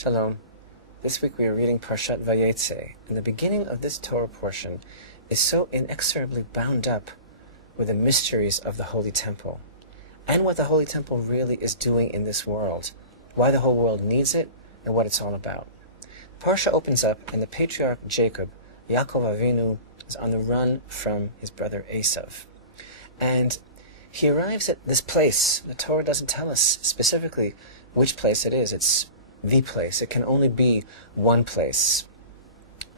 Shalom. This week we are reading Parashat Vayeitzei, and the beginning of this Torah portion is so inexorably bound up with the mysteries of the Holy Temple, and what the Holy Temple really is doing in this world, why the whole world needs it, and what it's all about. Parsha opens up, and the patriarch Jacob, Yaakov Avinu, is on the run from his brother Esav. And he arrives at this place. The Torah doesn't tell us specifically which place it is. It's the place. It can only be one place.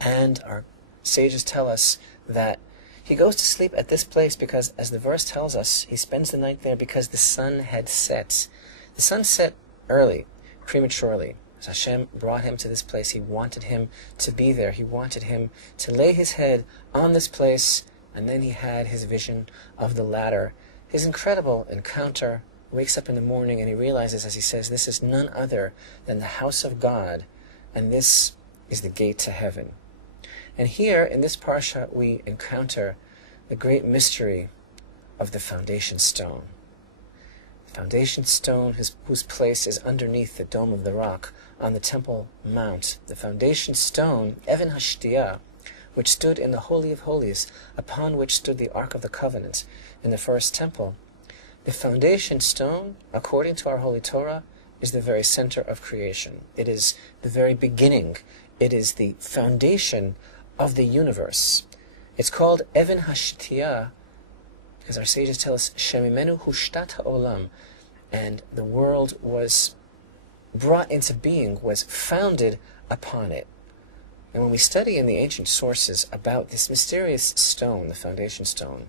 And our sages tell us that he goes to sleep at this place because, as the verse tells us, he spends the night there because the sun had set. The sun set early, prematurely. As Hashem brought him to this place, he wanted him to be there. He wanted him to lay his head on this place, and then he had his vision of the ladder. His incredible encounter. Wakes up in the morning and he realizes, as he says, this is none other than the house of God, and this is the gate to heaven. And here in this parsha we encounter the great mystery of the foundation stone. The foundation stone whose place is underneath the dome of the rock on the Temple Mount. The foundation stone, Even Hashtiyah, which stood in the Holy of Holies, upon which stood the Ark of the Covenant in the first temple. The foundation stone, according to our Holy Torah, is the very center of creation. It is the very beginning. It is the foundation of the universe. It's called Even Hashtiyah because our sages tell us, Shemimenu Hushtat Ha'olam, and the world was brought into being, was founded upon it. And when we study in the ancient sources about this mysterious stone, the foundation stone,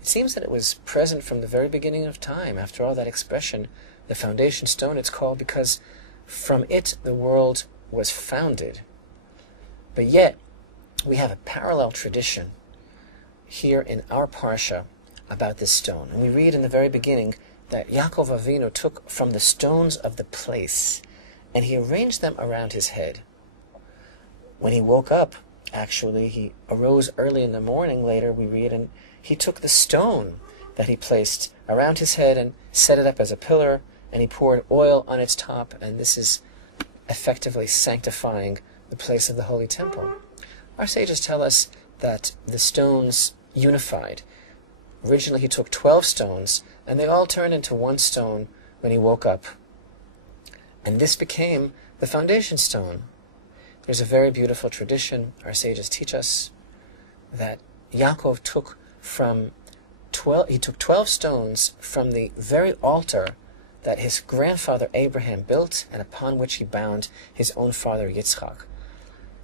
it seems that it was present from the very beginning of time. After all, that expression, the foundation stone, it's called because from it the world was founded. But yet, we have a parallel tradition here in our parsha about this stone. And we read in the very beginning that Yaakov Avinu took from the stones of the place and he arranged them around his head. When he woke up, actually, he arose early in the morning, later we read, and he took the stone that he placed around his head and set it up as a pillar, and he poured oil on its top, and this is effectively sanctifying the place of the Holy Temple. Our sages tell us that the stones unified. Originally he took 12 stones, and they all turned into one stone when he woke up. And this became the foundation stone. There's a very beautiful tradition. Our sages teach us that Yaakov took 12 stones from the very altar that his grandfather Abraham built and upon which he bound his own father Yitzchak.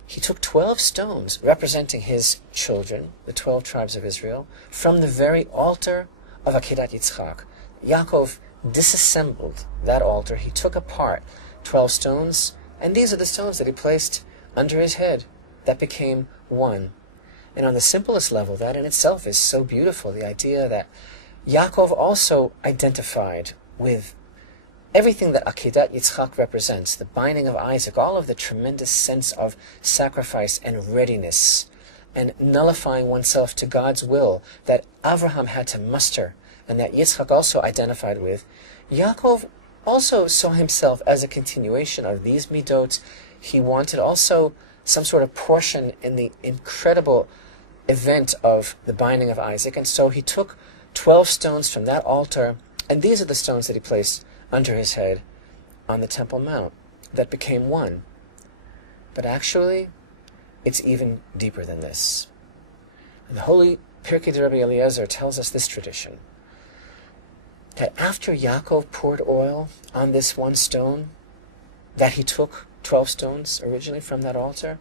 He took 12 stones representing his children, the 12 tribes of Israel, from the very altar of Akedat Yitzchak. Yaakov disassembled that altar. He took apart 12 stones, and these are the stones that he placed under his head that became one. And on the simplest level, that in itself is so beautiful, the idea that Yaakov also identified with everything that Akedat Yitzchak represents, the binding of Isaac, all of the tremendous sense of sacrifice and readiness, and nullifying oneself to God's will that Avraham had to muster, and that Yitzchak also identified with. Yaakov also saw himself as a continuation of these midot. He wanted also some sort of portion in the incredible event of the binding of Isaac, and so he took 12 stones from that altar, and these are the stones that he placed under his head on the Temple Mount that became one. But actually, it's even deeper than this. And the holy Pirkei de Rabbi Eliezer tells us this tradition, that after Yaakov poured oil on this one stone, that he took 12 stones originally from that altar,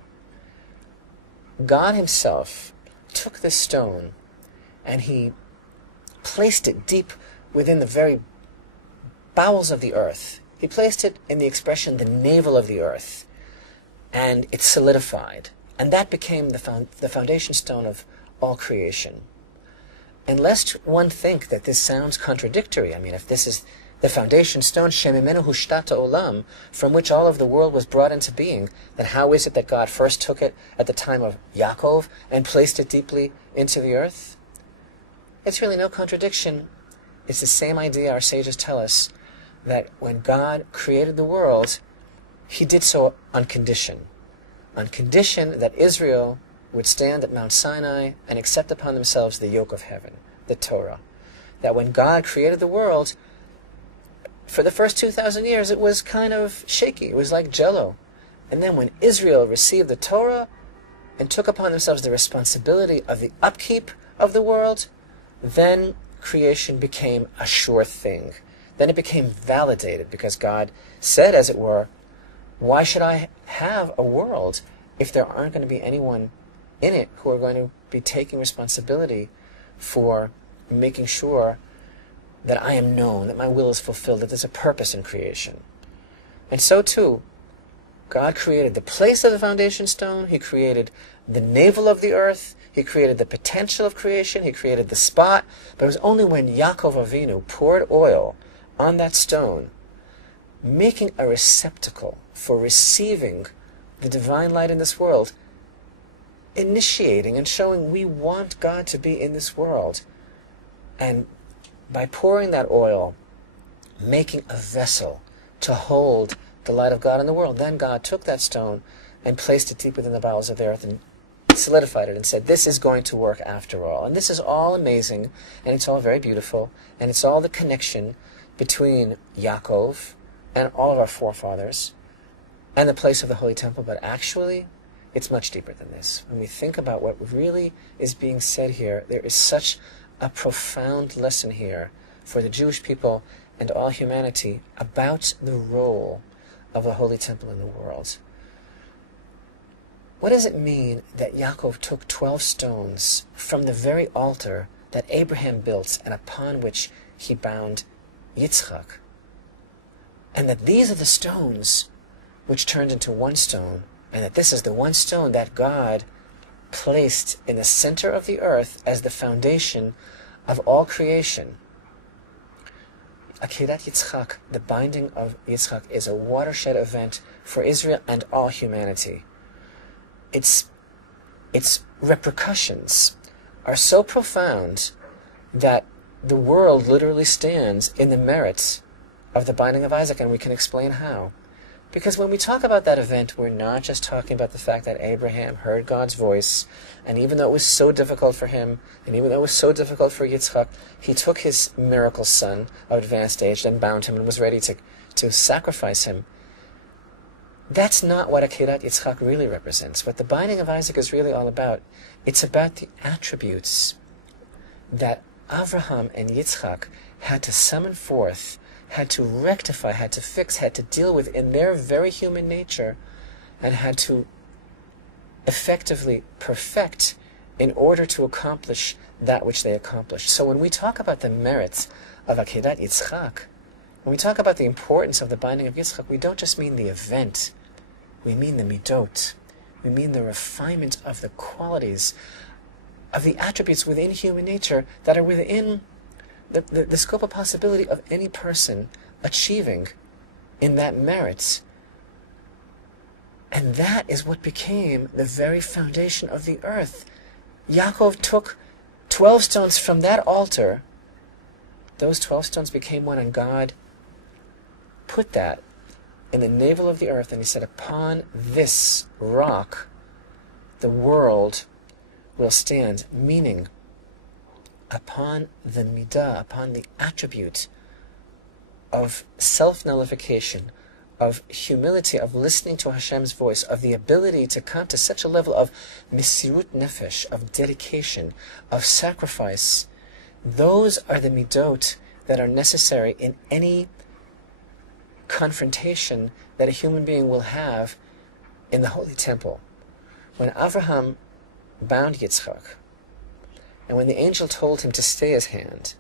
God himself took this stone and he placed it deep within the very bowels of the earth. He placed it in the expression, the navel of the earth, and it solidified. And that became the foundation stone of all creation. And lest one think that this sounds contradictory, I mean, if this is the foundation stone, Shemimenu Hushtat Olam, from which all of the world was brought into being, then how is it that God first took it at the time of Yaakov and placed it deeply into the earth? It's really no contradiction. It's the same idea our sages tell us, that when God created the world, he did so on condition that Israel would stand at Mount Sinai and accept upon themselves the yoke of heaven, the Torah. That when God created the world, for the first 2,000 years, it was kind of shaky. It was like jello. And then when Israel received the Torah and took upon themselves the responsibility of the upkeep of the world, then creation became a sure thing. Then it became validated, because God said, as it were, why should I have a world if there aren't going to be anyone in it who are going to be taking responsibility for making sure that I am known, that my will is fulfilled, that there's a purpose in creation. And so too, God created the place of the foundation stone, he created the navel of the earth, he created the potential of creation, he created the spot, but it was only when Yaakov Avinu poured oil on that stone, making a receptacle for receiving the divine light in this world, initiating and showing we want God to be in this world. And by pouring that oil, making a vessel to hold the light of God in the world, then God took that stone and placed it deep within the bowels of the earth and solidified it and said, this is going to work after all. And this is all amazing, and it's all very beautiful, and it's all the connection between Yaakov and all of our forefathers and the place of the Holy Temple. But actually, it's much deeper than this. When we think about what really is being said here, there is such a profound lesson here for the Jewish people and all humanity about the role of the Holy Temple in the world. What does it mean that Yaakov took 12 stones from the very altar that Abraham built and upon which he bound Yitzchak, and that these are the stones which turned into one stone, and that this is the one stone that God placed in the center of the earth as the foundation of all creation? Akedat Yitzchak, the binding of Yitzchak, is a watershed event for Israel and all humanity. Its repercussions are so profound that the world literally stands in the merits of the binding of Isaac, and we can explain how. Because when we talk about that event, we're not just talking about the fact that Abraham heard God's voice, and even though it was so difficult for him, and even though it was so difficult for Yitzchak, he took his miracle son of advanced age and bound him and was ready to sacrifice him. That's not what Akedat Yitzchak really represents. What the binding of Isaac is really all about, it's about the attributes that Avraham and Yitzchak had to summon forth, had to rectify, had to fix, had to deal with in their very human nature, and had to effectively perfect in order to accomplish that which they accomplished. So when we talk about the merits of Akedat Yitzchak, when we talk about the importance of the binding of Yitzchak, we don't just mean the event, we mean the midot, we mean the refinement of the qualities, of the attributes within human nature that are within the scope of possibility of any person achieving in that merit. And that is what became the very foundation of the earth. Yaakov took 12 stones from that altar. Those 12 stones became one, and God put that in the navel of the earth, and he said, upon this rock the world will stand, meaning upon the midah, upon the attribute of self-nullification, of humility, of listening to Hashem's voice, of the ability to come to such a level of misirut nefesh, of dedication, of sacrifice. Those are the midot that are necessary in any confrontation that a human being will have in the Holy Temple. When Avraham bound Yitzchak, and when the angel told him to stay his hand,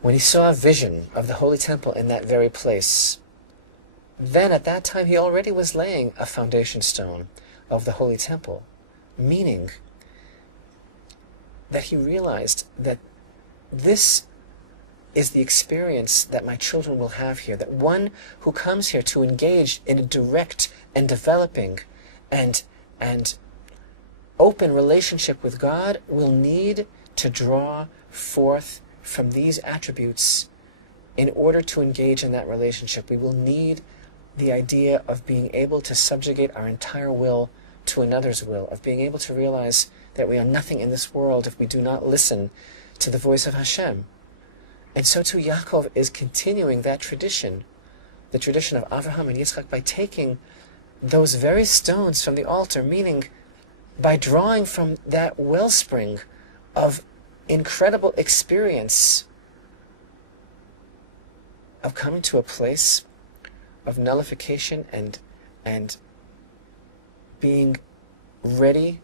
when he saw a vision of the Holy Temple in that very place, then at that time he already was laying a foundation stone of the Holy Temple, meaning that he realized that this is the experience that my children will have here, that one who comes here to engage in a direct and developing and open relationship with God will need to draw forth from these attributes in order to engage in that relationship. We will need the idea of being able to subjugate our entire will to another's will, of being able to realize that we are nothing in this world if we do not listen to the voice of Hashem. And so too Yaakov is continuing that tradition, the tradition of Avraham and Yitzchak, by taking those very stones from the altar, meaning by drawing from that wellspring of incredible experience of coming to a place of nullification and being ready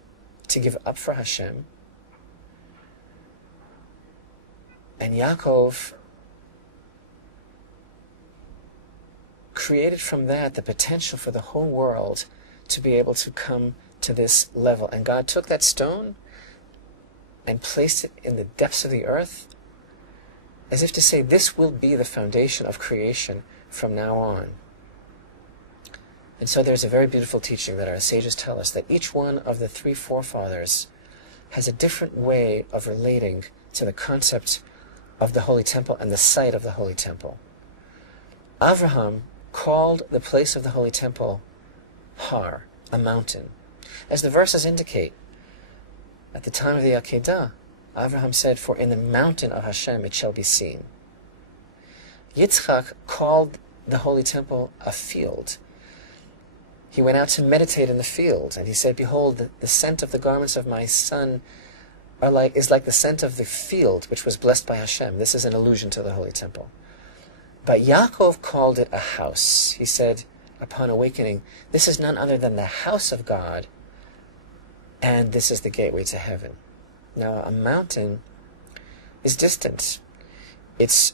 to give up for Hashem. And Yaakov created from that the potential for the whole world to be able to come to this level. And God took that stone and placed it in the depths of the earth, as if to say, this will be the foundation of creation from now on. And so there's a very beautiful teaching that our sages tell us, that each one of the three forefathers has a different way of relating to the concept of the Holy Temple and the site of the Holy Temple. Avraham called the place of the Holy Temple Har, a mountain. As the verses indicate, at the time of the Akedah, Avraham said, for in the mountain of Hashem it shall be seen. Yitzchak called the Holy Temple a field. He went out to meditate in the field, and he said, behold, the scent of the garments of my son is like the scent of the field which was blessed by Hashem. This is an allusion to the Holy Temple. But Yaakov called it a house. He said, upon awakening, this is none other than the house of God, and this is the gateway to heaven. Now, a mountain is distant. It's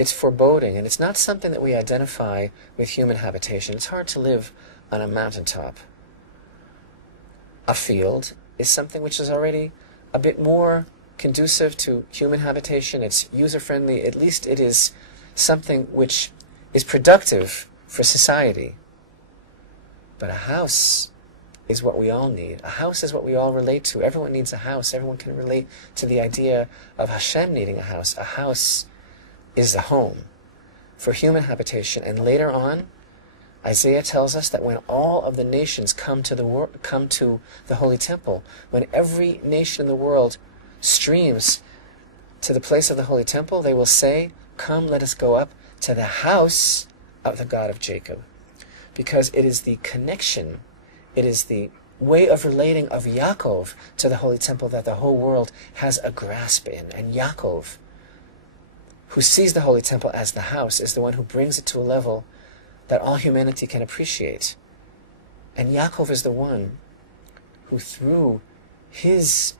foreboding, and it's not something that we identify with human habitation. It's hard to live on a mountaintop. A field is something which is already a bit more conducive to human habitation. It's user-friendly. At least it is something which is productive for society. But a house is what we all need. A house is what we all relate to. Everyone needs a house. Everyone can relate to the idea of Hashem needing a house. A house is the home for human habitation. And later on, Isaiah tells us that when all of the nations come to the Holy Temple, when every nation in the world streams to the place of the Holy Temple, they will say, come, let us go up to the house of the God of Jacob. Because it is the connection, it is the way of relating of Yaakov to the Holy Temple that the whole world has a grasp in. And Yaakov, who sees the Holy Temple as the house, is the one who brings it to a level that all humanity can appreciate. And Yaakov is the one who, through his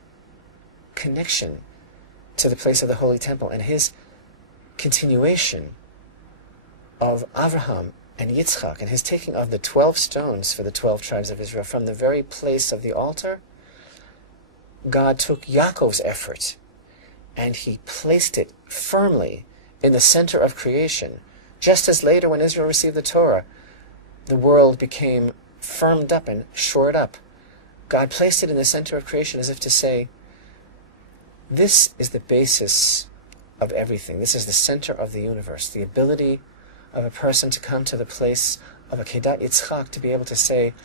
connection to the place of the Holy Temple and his continuation of Avraham and Yitzchak and his taking of the 12 stones for the 12 tribes of Israel from the very place of the altar, God took Yaakov's effort and he placed it firmly in the center of creation. Just as later when Israel received the Torah, the world became firmed up and shored up. God placed it in the center of creation as if to say, this is the basis of everything. This is the center of the universe. The ability of a person to come to the place of a Kedat Yitzchak, to be able to say,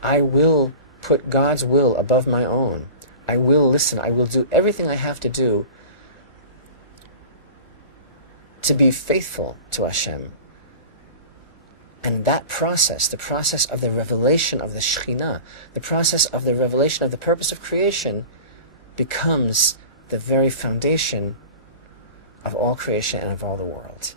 I will put God's will above my own. I will listen. I will do everything I have to do to be faithful to Hashem. And that process, the process of the revelation of the Shekhinah, the process of the revelation of the purpose of creation, becomes the very foundation of all creation and of all the world.